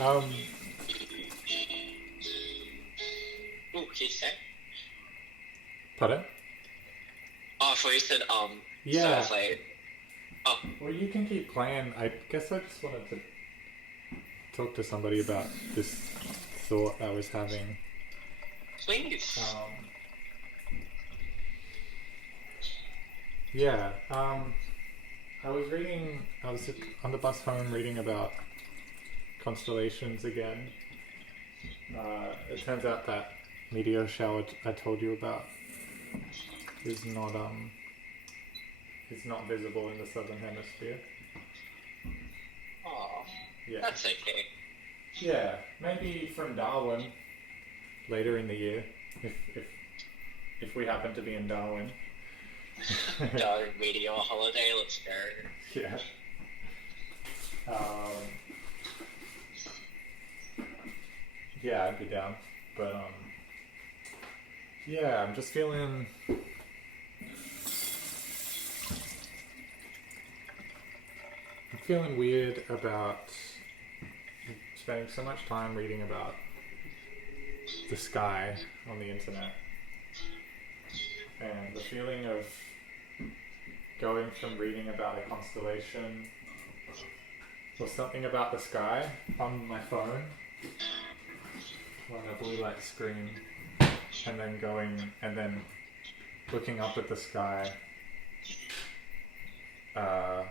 Um, Ooh, can you say? Pardon? Oh, for you said so I Yeah. was like, oh, Well, you can keep playing. I guess I just wanted to talk to somebody about this thought I was having. please. Um, yeah. I was reading. I was on the bus home reading about constellations again. It turns out that meteor shower I told you about is not visible in the southern hemisphere. Oh, Yeah. that's okay. Yeah. Maybe from Darwin later in the year, if if we happen to be in Darwin. Dog radio holiday, let's go. Yeah. Um, yeah, I'd be down. But yeah, I'm just feeling weird about spending so much time reading about the sky on the internet, and the feeling of going from reading about a constellation or something about the sky on my phone on a blue light screen, and then looking up at the sky uh,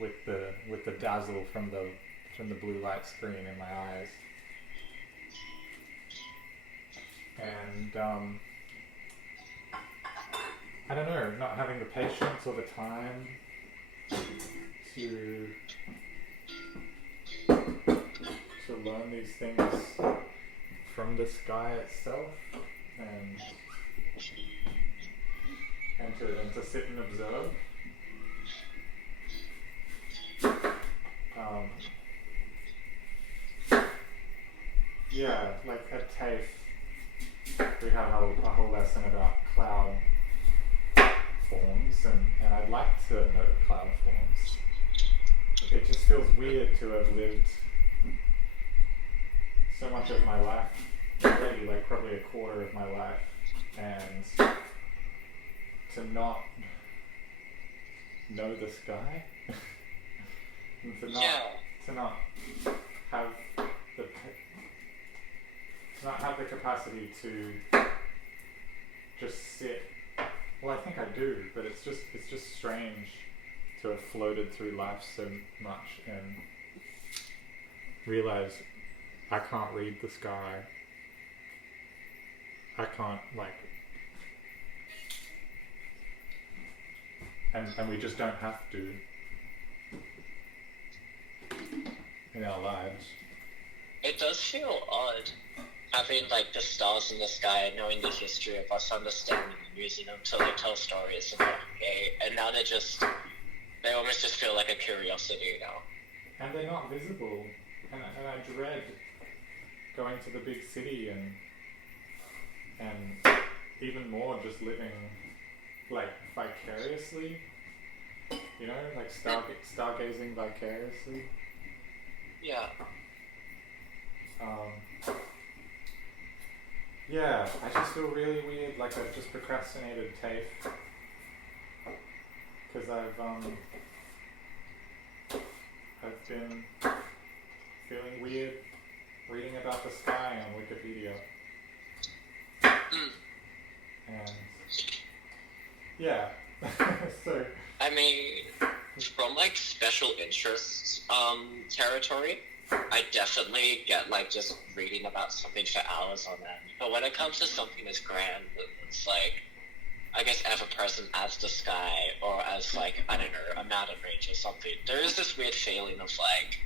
with the dazzle from the blue light screen in my eyes, and I don't know, not having the patience or the time to learn these things from the sky itself, and to sit and observe. Um, yeah, like at TAFE, we have a whole lesson about cloud forms, and I'd like to know cloud forms. It just feels weird to have lived so much of my life already, like probably a quarter of my life, and to not know the sky, and Yeah. to not have the capacity to just sit. Well, I think I do, but it's just strange to have floated through life so much and realize I can't read the sky. I can't and we just don't have to in our lives. It does feel odd having like the stars in the sky, knowing the history of us understanding and using them to like tell stories about and now they almost just feel like a curiosity now. And they're not visible, and I dread going to the big city and even more just living like vicariously, like stargazing vicariously. Yeah. Yeah, I just feel really weird, like I've just procrastinated TAFE because I've been feeling weird reading about the sky on Wikipedia. And yeah, so I mean, from like special interests territory, I definitely get like just reading about something for hours on end. But when it comes to something as grand, it's like, I guess ever present as the sky or as like, I don't know, a mountain range or something, there is this weird feeling of like,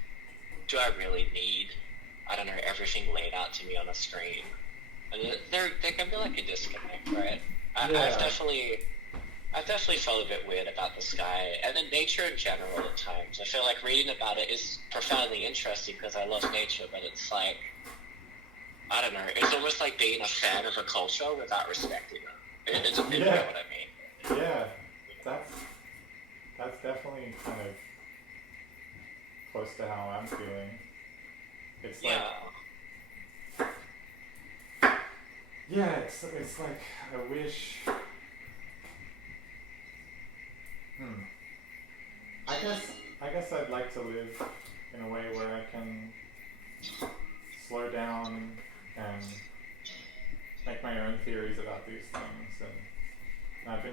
do I really need, I don't know, everything laid out to me on a screen? And there can be like a disconnect, right? yeah. I've definitely felt a bit weird about the sky, and then nature in general at times. I feel like reading about it is profoundly interesting because I love nature, but it's like, I don't know, it's almost like being a fan of a culture without respecting it. If you know what I mean. Yeah, that's definitely kind of close to how I'm feeling. It's like, Yeah. yeah, it's like, I wish, I guess I'd like to live in a way where I can slow down and make my own theories about these things, and I've been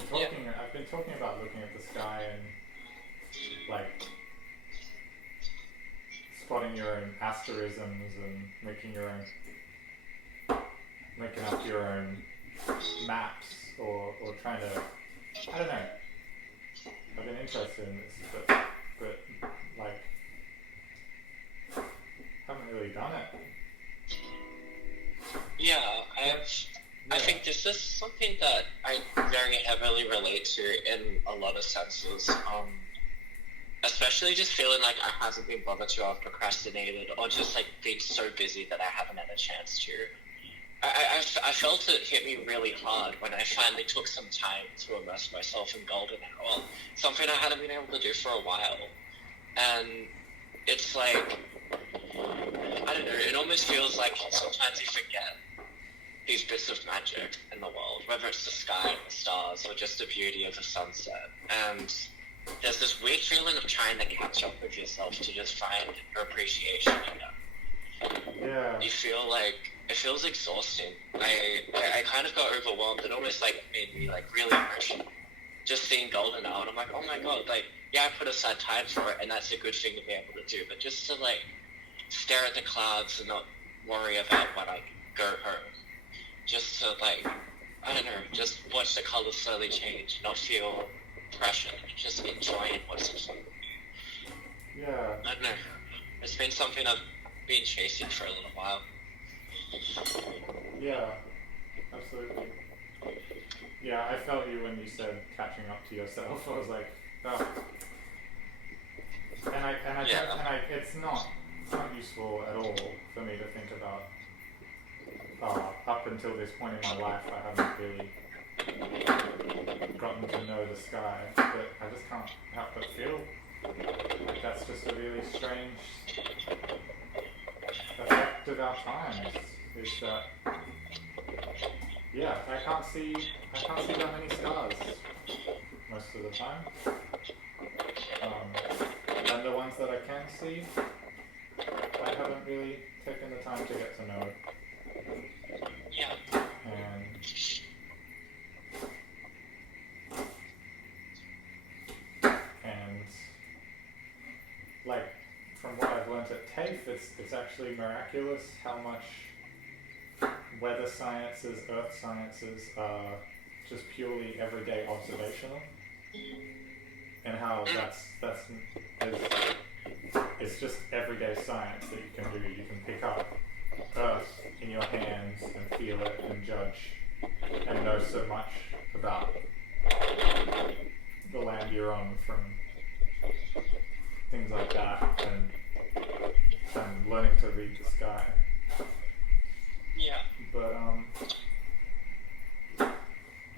talking about looking at the sky and like spotting your own asterisms and making up your own maps, or trying to, I don't know. I've been interested in this, but like haven't really done it. Yeah, I think this is something that I very heavily relate to in a lot of senses. Especially just feeling like I haven't been bothered to, I've procrastinated, or just like been so busy that I haven't had a chance to. I felt it hit me really hard when I finally took some time to immerse myself in Golden Hour, something I hadn't been able to do for a while. And it's like, I don't know, it almost feels like sometimes you forget these bits of magic in the world, whether it's the sky, the stars, or just the beauty of the sunset. And there's this weird feeling of trying to catch up with yourself to just find your appreciation again. Yeah. You feel like it feels exhausting. I kind of got overwhelmed. It almost like made me like really emotional. Just seeing Golden Hour, and I'm like, oh my god, like yeah, I put aside time for it, and that's a good thing to be able to do. But just to like stare at the clouds and not worry about when I go home, just to like, I don't know, just watch the colors slowly change, not feel pressure, just enjoying what's in front of me. Yeah. I don't know. It's been something I've been chasing for a little while. Yeah, absolutely. Yeah, I felt you when you said catching up to yourself. I was like, oh. It's not useful at all for me to think about. Up until this point in my life, I haven't really gotten to know the sky, but I just can't help but feel like that's just a really strange effect of our times. Is that, yeah, I can't see that many stars most of the time, and the ones that I can see, I haven't really taken the time to get to know. Yeah. And like from what I've learned at TAFE, it's actually miraculous how much weather sciences, earth sciences are just purely everyday observational, and how it's just everyday science that you can do. You can pick up earth in your hands and feel it and judge and know so much about the land you're on from things like that, and learning to read the sky. Yeah. But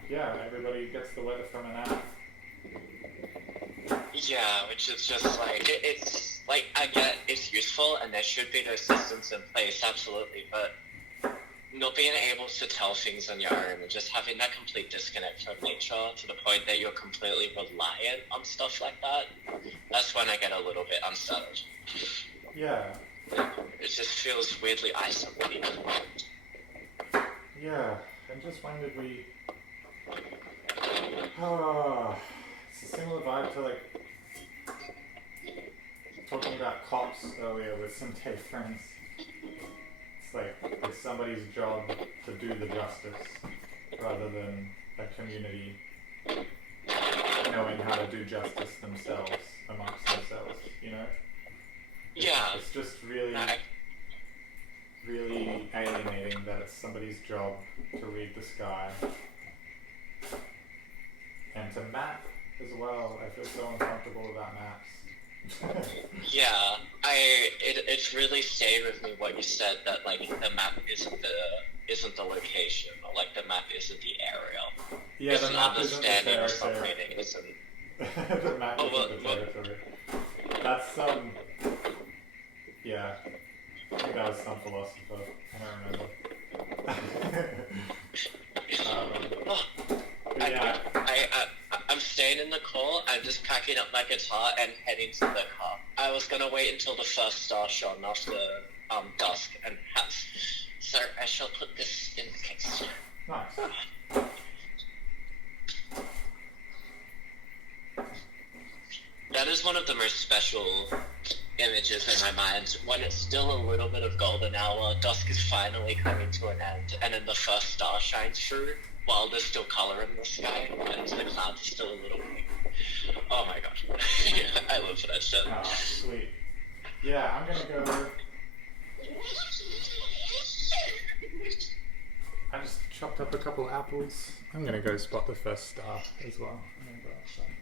yeah, everybody gets the weather from an app. Yeah, which is just like, it's like, I get it's useful and there should be those systems in place, absolutely, but not being able to tell things on your own and just having that complete disconnect from nature to the point that you're completely reliant on stuff like that, that's when I get a little bit unsettled. Yeah. It just feels weirdly isolated. Yeah, and just when did we... it's a similar vibe to like talking about cops earlier with some TAFE friends. It's like it's somebody's job to do the justice rather than a community knowing how to do justice themselves amongst themselves, you know? Yeah. It's just really alienating that it's somebody's job to read the sky and to map as well. I feel so uncomfortable about maps. Yeah, it's really stayed with me what you said, that like the map isn't the location, or like the map isn't the area. Yeah, it's the map isn't the territory. Of something, it isn't. The map isn't the territory. That's yeah. I think that was some philosopher. I don't remember. But yeah. I'm staying in the call. I'm just packing up my guitar and heading to the car. I was gonna wait until the first star shone after dusk, and so I shall put this in the case. Nice. That is one of the most special images in my mind. When it's still a little bit of golden hour, dusk is finally coming to an end, and then the first star shines through while there's still color in the sky, and the clouds are still a little pink. Oh my gosh. I live for that shit. Oh, sweet. Yeah, I'm gonna go. I just chopped up a couple apples. I'm gonna go spot the first star as well. I'm gonna go outside.